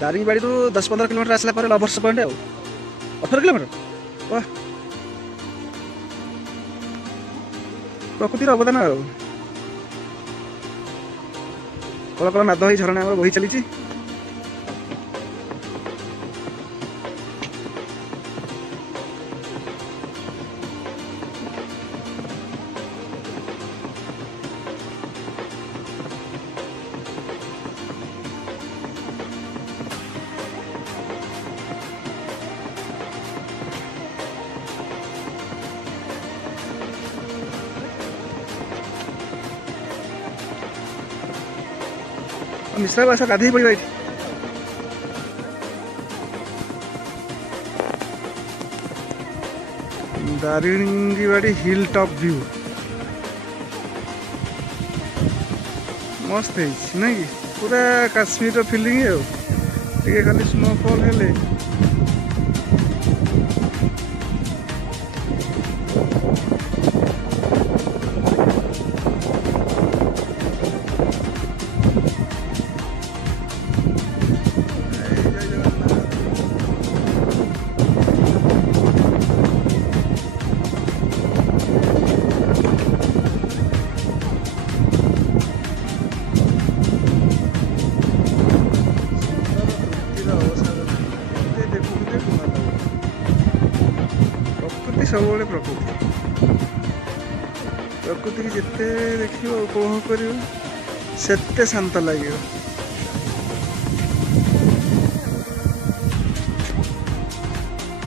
Daringbadi 10-15 kilometre आसला पर lovers point आउ 18 किलोमीटर वाह प्रकृतिर अवदान आ कल कल नाद हो झरणा बही चली मिश्रा बासा गाधे पड़ा दारिंगबाड़ी हिल टॉप व्यू मस्त है ना कि पूरा काश्मीर फीलिंग है खाली स्नोफॉल हेले सब प्रकृति की जिते देख उपभोग कर शांत लगे।